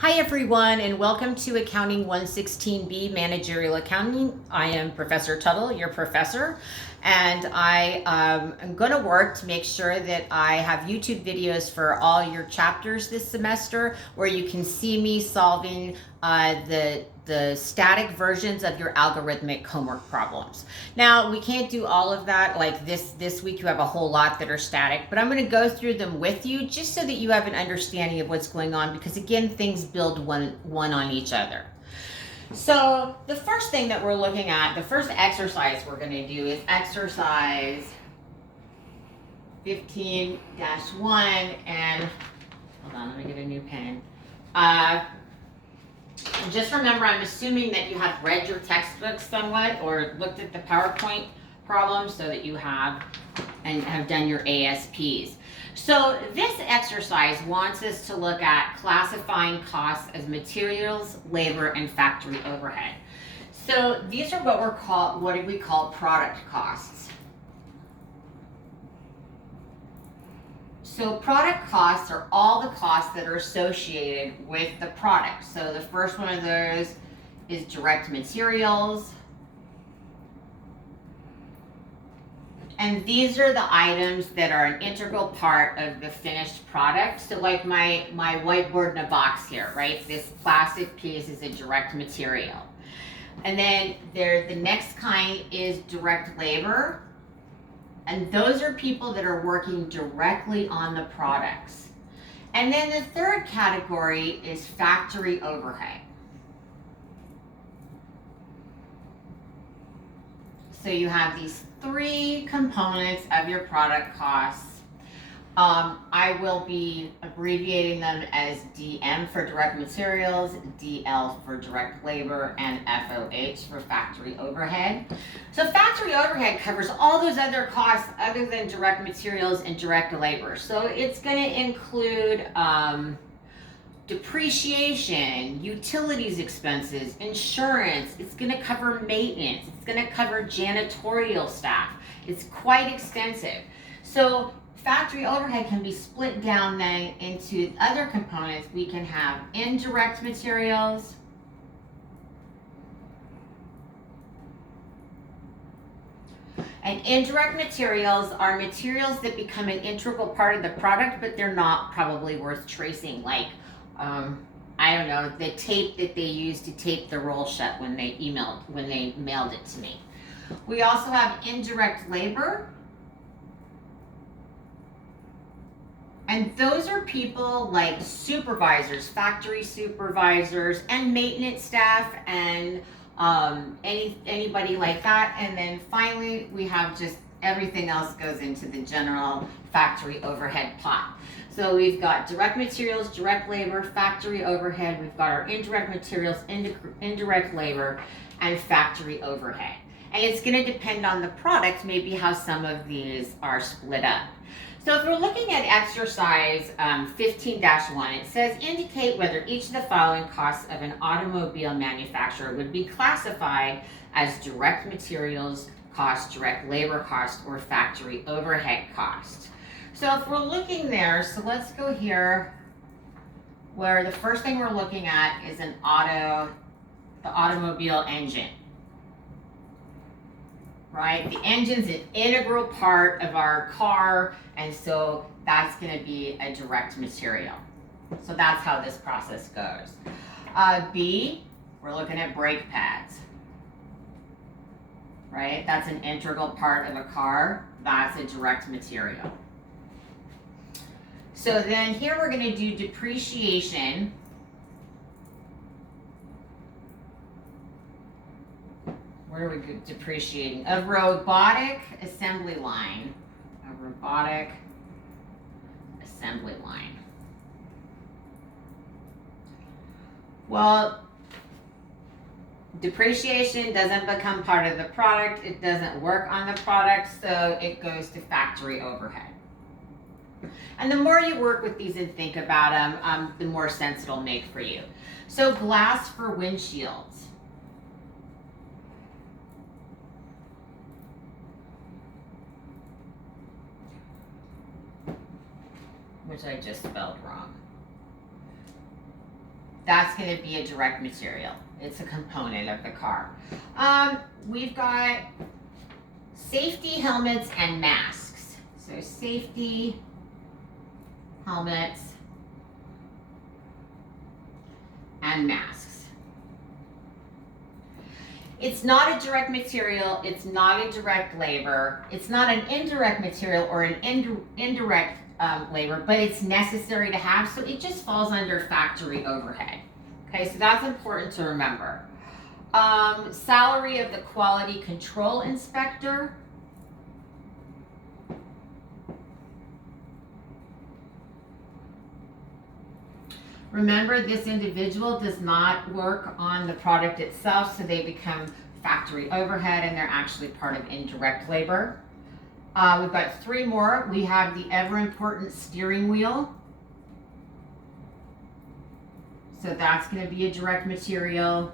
Hi everyone, and welcome to Accounting 116B Managerial Accounting. I am Professor Tuttle, your professor, and I am going to work to make sure that I have YouTube videos for all your chapters this semester where you can see me solving the static versions of your algorithmic homework problems. Now, we can't do all of that. Like this week, you have a whole lot that are static, but I'm going to go through them with you just so that you have an understanding of what's going on, because again, things build one on each other. So the first thing that we're looking at, the first exercise we're going to do is exercise 15-1, and hold on, let me get a new pen. Just remember, I'm assuming that you have read your textbooks somewhat or looked at the PowerPoint problems so that you have and have done your ASPs. So this exercise wants us to look at classifying costs as materials, labor, and factory overhead. So these are what do we call product costs. So product costs are all the costs that are associated with the product. So the first one of those is direct materials. And these are the items that are an integral part of the finished product. So like my whiteboard in a box here, right? This plastic piece is a direct material. And then the next kind is direct labor. And those are people that are working directly on the products. And then the third category is factory overhead. So you have these three components of your product costs. I will be abbreviating them as DM for direct materials, DL for direct labor, and FOH for factory overhead. So factory overhead covers all those other costs other than direct materials and direct labor. So it's going to include depreciation, utilities expenses, insurance. It's going to cover maintenance. It's going to cover janitorial staff. It's quite extensive. So factory overhead can be split down then into other components. We can have indirect materials, and indirect materials are materials that become an integral part of the product, but they're not probably worth tracing, like I don't know, the tape that they used to tape the roll shut when they mailed it to me. We also have indirect labor. And those are people like supervisors, factory supervisors, and maintenance staff, and anybody like that. And then finally, we have just everything else goes into the general factory overhead pot. So we've got direct materials, direct labor, factory overhead. We've got our indirect materials, indirect labor, and factory overhead. And it's going to depend on the product, maybe how some of these are split up. So if we're looking at exercise 15-1, it says indicate whether each of the following costs of an automobile manufacturer would be classified as direct materials cost, direct labor cost, or factory overhead cost. So if we're looking there, so let's go here where the first thing we're looking at is the automobile engine. Right? The engine's an integral part of our car, and so that's going to be a direct material. So that's how this process goes. B, we're looking at brake pads. Right? That's an integral part of a car. That's a direct material. So then here we're going to do depreciation. Where are we depreciating? A robotic assembly line. A robotic assembly line. Well, depreciation doesn't become part of the product. It doesn't work on the product, so it goes to factory overhead. And the more you work with these and think about them, the more sense it'll make for you. So glass for windshields. Which I just spelled wrong. that's going to be a direct material. It's a component of the car. We've got safety helmets and masks. So safety helmets and masks. It's not a direct material, it's not a direct labor, it's not an indirect material or an indirect labor, but it's necessary to have, so it just falls under factory overhead. Okay, so that's important to remember. Salary of the quality control inspector. Remember, this individual does not work on the product itself, so they become factory overhead and they're actually part of indirect labor. We've got 3 more. We have the ever important steering wheel. So that's going to be a direct material.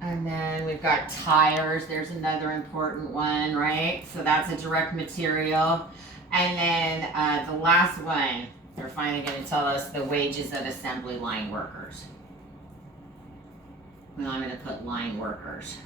And then we've got tires. There's another important one, right? So that's a direct material. And then the last one, they're finally going to tell us the wages of assembly line workers. Well, I'm going to put line workers.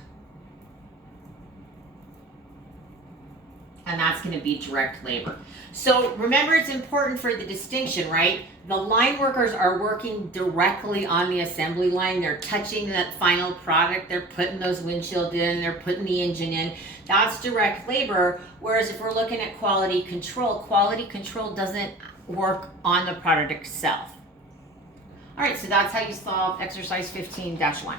And that's going to be direct labor. So remember, it's important for the distinction, right? The line workers are working directly on the assembly line. They're touching that final product. They're putting those windshields in. They're putting the engine in. That's direct labor. Whereas if we're looking at quality control doesn't work on the product itself. All right, so that's how you solve exercise 15-1.